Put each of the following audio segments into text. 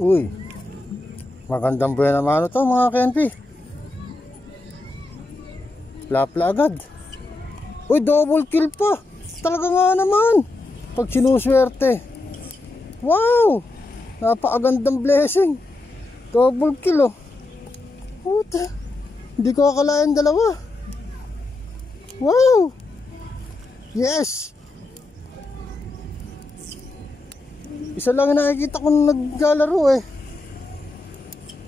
Uy, magandang buwan naman ito mga KNP. Plapla agad. Uy, double kill pa. Talaga nga naman pag sinuswerte. Wow, napakagandang blessing. Double kill oh. Puta, hindi ko akalain dalawa. Wow. Yes. Isa lang nakikita ko nung naglalaro eh.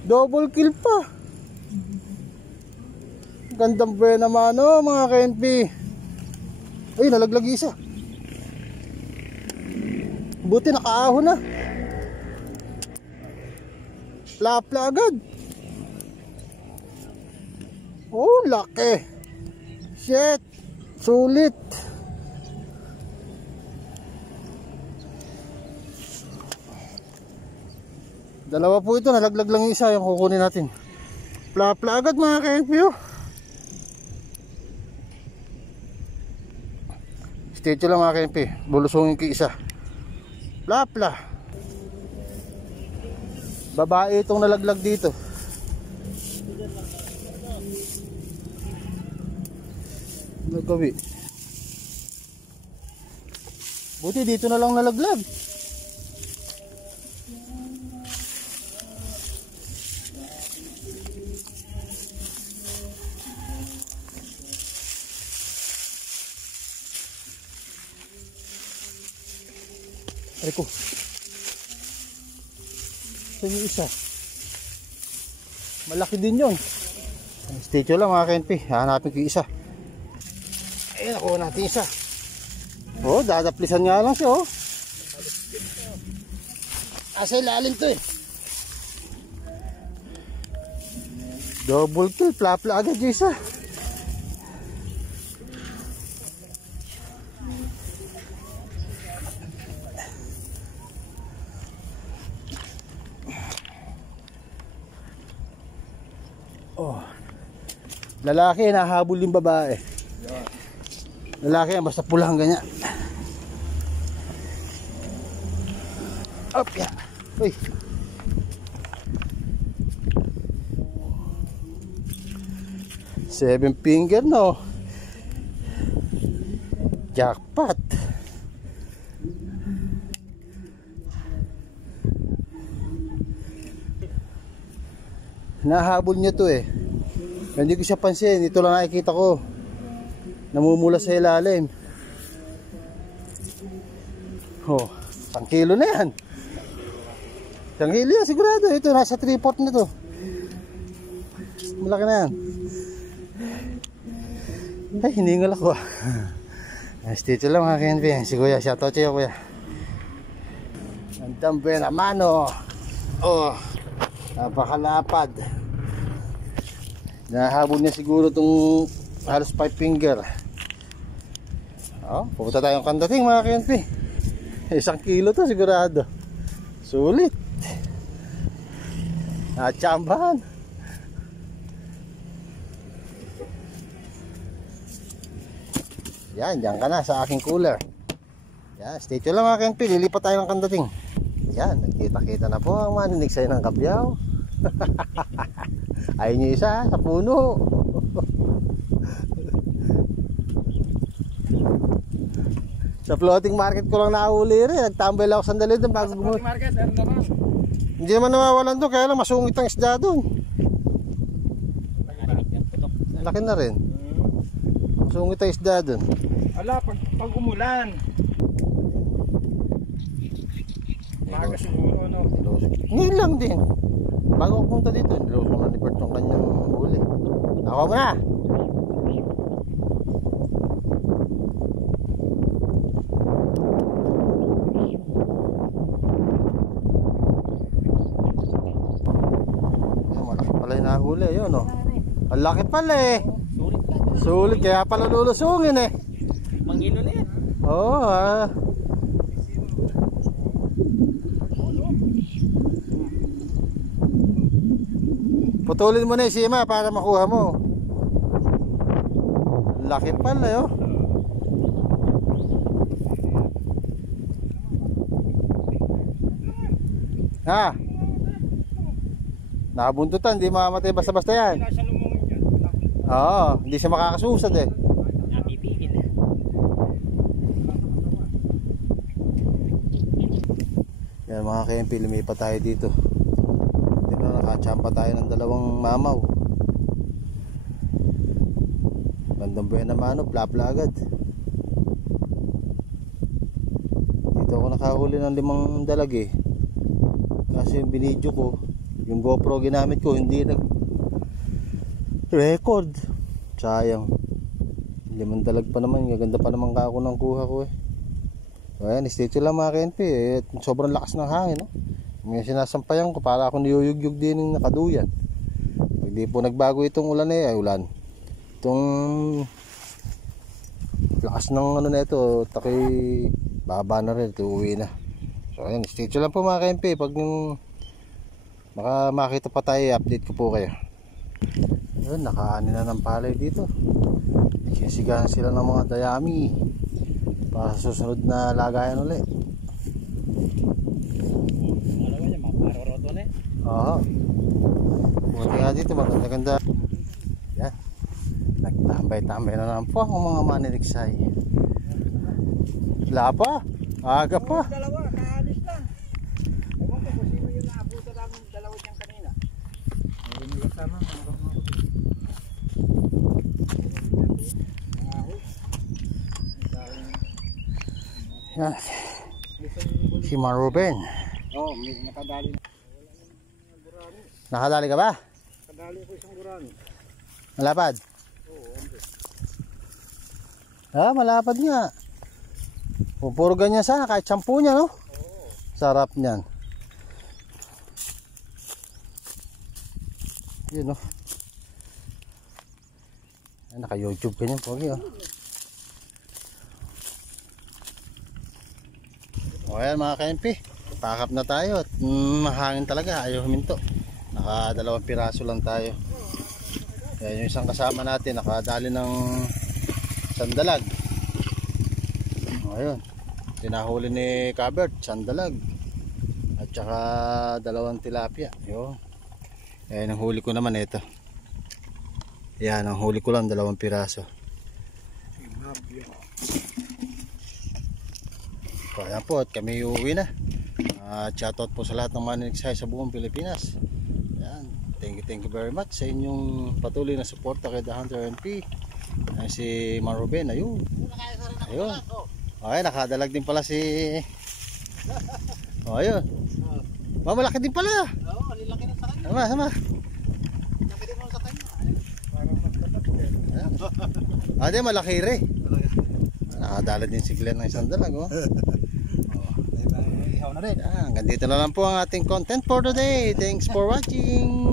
Double kill pa. Gandang buwan naman oh mga KNP. Ay, nalaglag isa. Buti nakaahon na. Plapla agad. Oh, laki. Shit. Sulit. Dalawa po ito, nalaglag lang isa yung kukunin natin. Plapla agad mga KNP oh. Stitch lang mga KNP, bulusungin ko isa. Plapla. Babae itong nalaglag dito. Nagawi. Buti dito na lang nalaglag. Ay ko. Saan yung isa? Malaki din yun. Statue lang mga KNP. Hanapin ko yung isa. Ayun, nakuha natin isa. Oh, dadaplisan nga lang siya oh. Asa ilalim to eh. Double kill. Plapla agad yung isa. Oh. Lalaki nahabol yung babae. Lalaki yan basta pulang ganyan. Up ya. Uy. Seven finger no. Jackpot. Nahabol niya to eh. Hindi ko siya pansin. Ito lang nakikita ko. Namumula sa ilalim. Oh, 1 kilo na yan. 1 kilo yan sigurado. Ito nasa 3/4 na to. Malaki na yan. Ay, hiningal ako. Dito lang mga KNP. Si Kuya, shoutout sa'yo Kuya. Ang dambe naman oh. Oh, napakalapad. Nahabol niya siguro itong halos 5 finger. Oh, pupunta tayong kandating mga KNP. 1 kilo to sigurado. Sulit. Natsambahan. Yan, dyan ka na sa aking cooler. Yan, stay tuned lang mga KNP. Lilipat tayo ng kandating. Yan, nagkita-kita na po ang maninig sa'yo ng kabyaw. Ayun nyo isa sa puno. Sa floating market ko lang nahuli rin. Nagtambay lang ako sandali doon bago bumuli. Floating market, meron naman. Hindi naman nawawalan doon, kaya lang masungit ang isda doon. Laki na rin. Masungit ang isda doon. Ala, pag umulan. Maga siguro, no? Ngayon lang din. Bago ako punta dito, niluso na ni Bert yung kanyang huli. Ako mo na! Malaki pala yung nahuli, yun o. Ang laki pala eh. Sulit, kaya pala lulusungin eh. Mangilo na yan. Oo ah. Putulin mo na yung sima para makuha mo. Laki pala yun. Ha? Nakabuntutan, hindi mamamatay basta-basta yan. Oo, hindi siya makakasusad eh. Napipigil. Yan mga KMP, lumipat tayo dito. Dito nakachampa tayo ng dalawang mamaw. Gandang buhay naman, plapla agad. Dito ako nakahuli ng 5 dalag eh. Kasi yung binidyo ko, yung GoPro ginamit ko, hindi nag-record. Sayang. 5 dalag pa naman, gaganda pa naman kako ng kuha ko eh. So ayan, stitch lang mga KNP eh. Sobrang lakas ng hangin no? May sinasampayan ko para ako niyuyugyug din ng nakaduyan. Pag di po nagbago itong ulan eh, ay ulan. Itong lakas ng ano na ito, taki baba na rin, ito uwi na. So ayan, stitch lang po mga KNP. Pag yung baka makita pa tayo, update ko po kayo. Yun, nakaani na ng palay dito. Sisigahan sila ng mga dayami para sa susunod na lagayan ulit. Oo. Buti nga dito, maganda-ganda. Yan. Nagtambay-tambay na naman po ang mga maniliksay. Wala pa. Aga pa. Dalawa, kaalis lang. Ewan ko kung sino yung naabuta namin dalawa dyan kanina. May kasama. Yan. Si Maruben. Oo, may nakadali na. Nakadali ka ba? Nakadali ko isang gurami. Malapad? Oo, hindi. Ah, malapad nga. Puro ganyan sana, kahit 10 niya, no? Oo. Sarap niyan. Yun, no? Ay, naka-YouTube ka niyan, pogi, oh. O, ayan mga KMP. Pakap na tayo at mahangin talaga, ayaw huminto. Naka 2 piraso lang tayo. Ayan yung isang kasama natin, nakadali ng sandalag. O, ayun. Tinahuli ni Cabert, sandalag. At saka 2 tilapia. Yun. Ayan ang huli ko naman ito. Ayan ang huli ko lang 2 piraso. So ayan po at kami uuwi na. Shoutout po sa lahat ng maniniksay sa buong Pilipinas. Ayan. Thank you very much sa inyong patuloy na suporta kay The Hunter NP. Ayan si Maruben, ayun. Ayun. Okay, nakadalag din pala si... Oh, ayun. Malaki din pala. Oo, nilaki na sa kanya. Sama. Laki din mo sa kanya. Ade, malaki rin. Nakadala din si Glenn ng isang dalag, oh. Ihaw na rin. Hanggang dito na lang po ang ating content for today. Thanks for watching.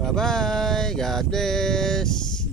Bye bye. God bless.